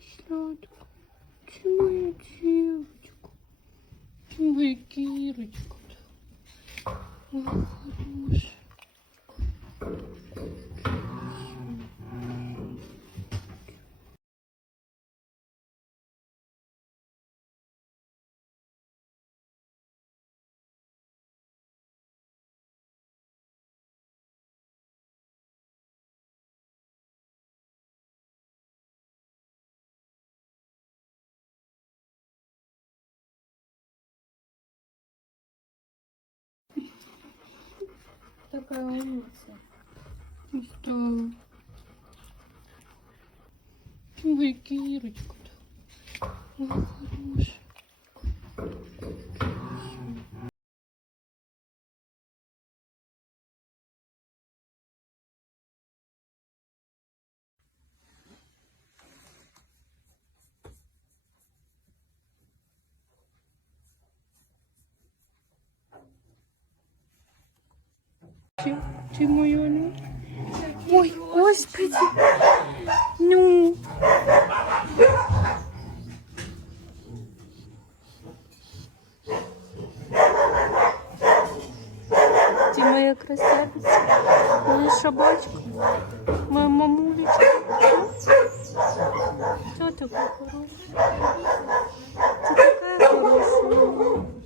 сладко. Ты моя девочка. Ой, Кирочка. Ой, хорошая. Такая умница. Устала. Ой, Кирочка. Ой, хорошая. Ты моя, ну? Ой, господи. Ну. Ты моя красавица. Моя собачка. Моя мамулечка. Кто такой хороший? Ты такая хорошая.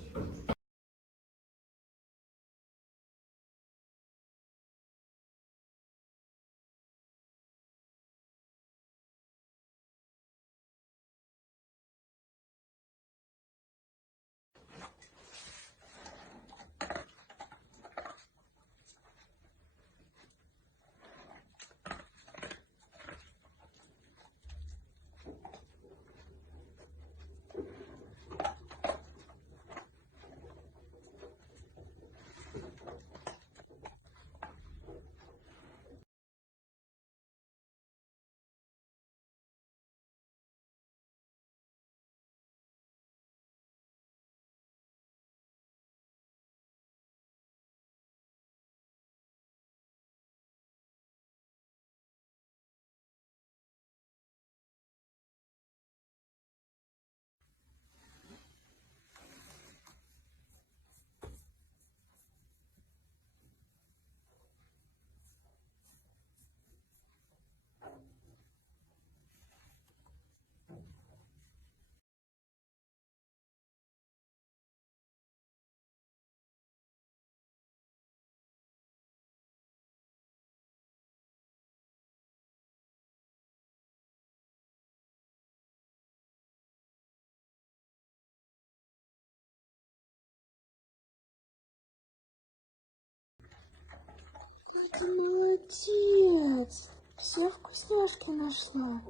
Ты молодец. Все вкусняшки нашла.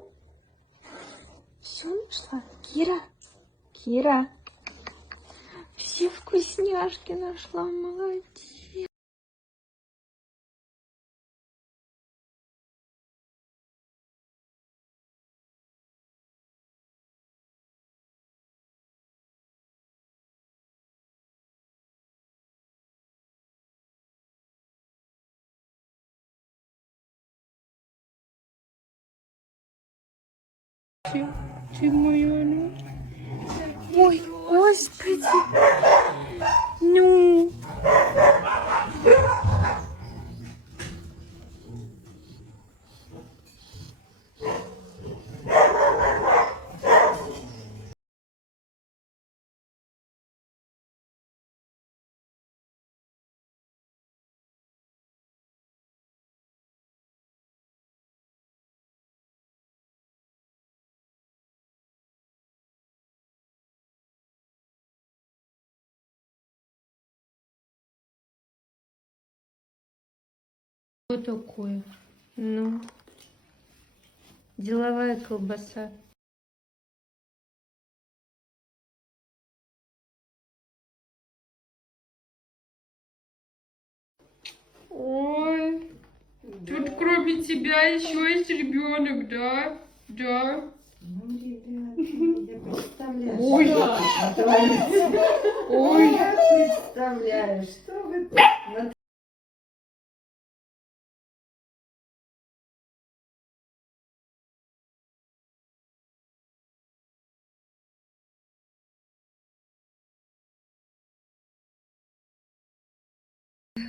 Все нашла? Кира? Кира? Все вкусняшки нашла. Молодец. Ты моя, ну? Ой, господи. Ну. Что такое? Ну. Деловая колбаса. Ой, тут кроме тебя еще есть ребенок, да? Да. Ну, ребята, я представляю. Ой. Ой. Я представляю, что вы тут Ну.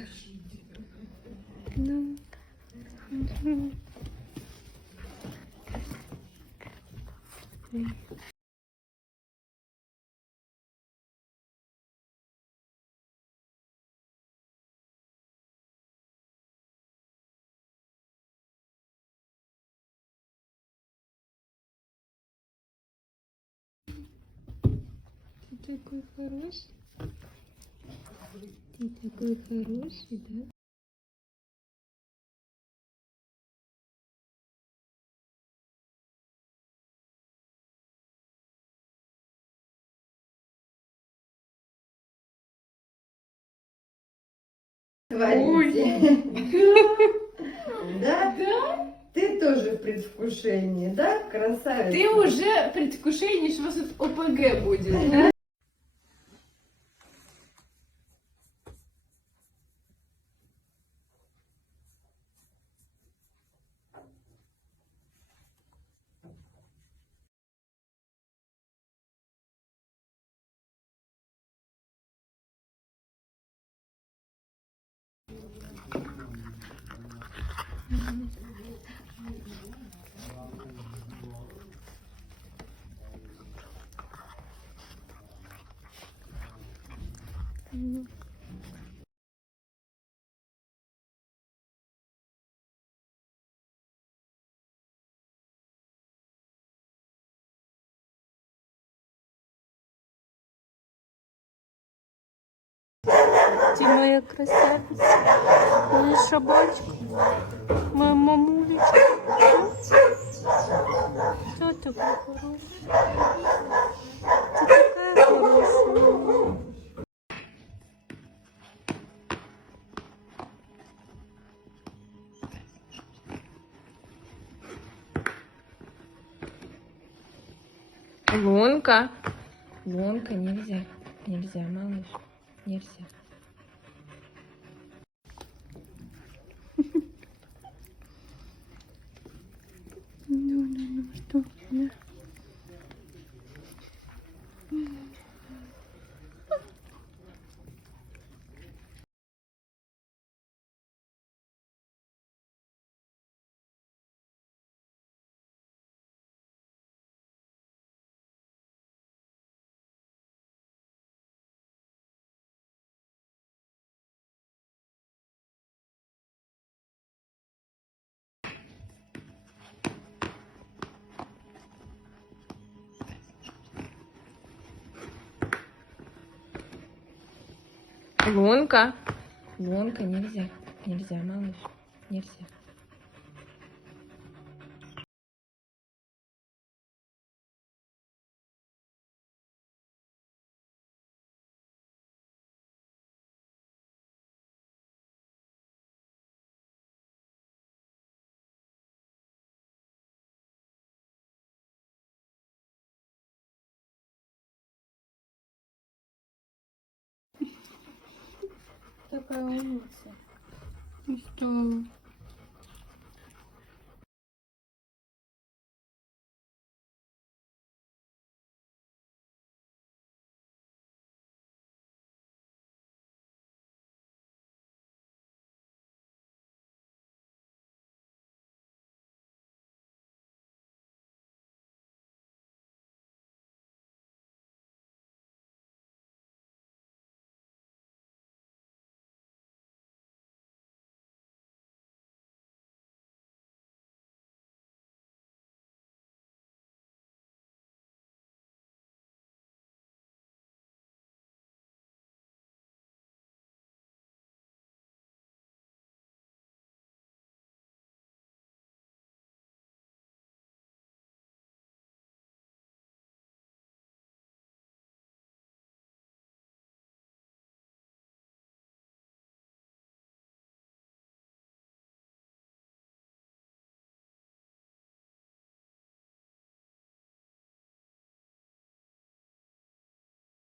Ты такой хороший. Ты такой хороший, да? Творите. Да? Ты тоже в предвкушении, да, красавица? Ты уже в предвкушении, что у вас тут ОПГ будет, да? Ты моя красавица, моя шабачка, моя мамулечка. Что такое хороший? Ты такая хорошая. Лунка. Лунка, нельзя. Нельзя, малыш. Нельзя. Ну, что? Да. Лунка. Лунка, нельзя. Нельзя, малыш. Нельзя. Такая умница. И что?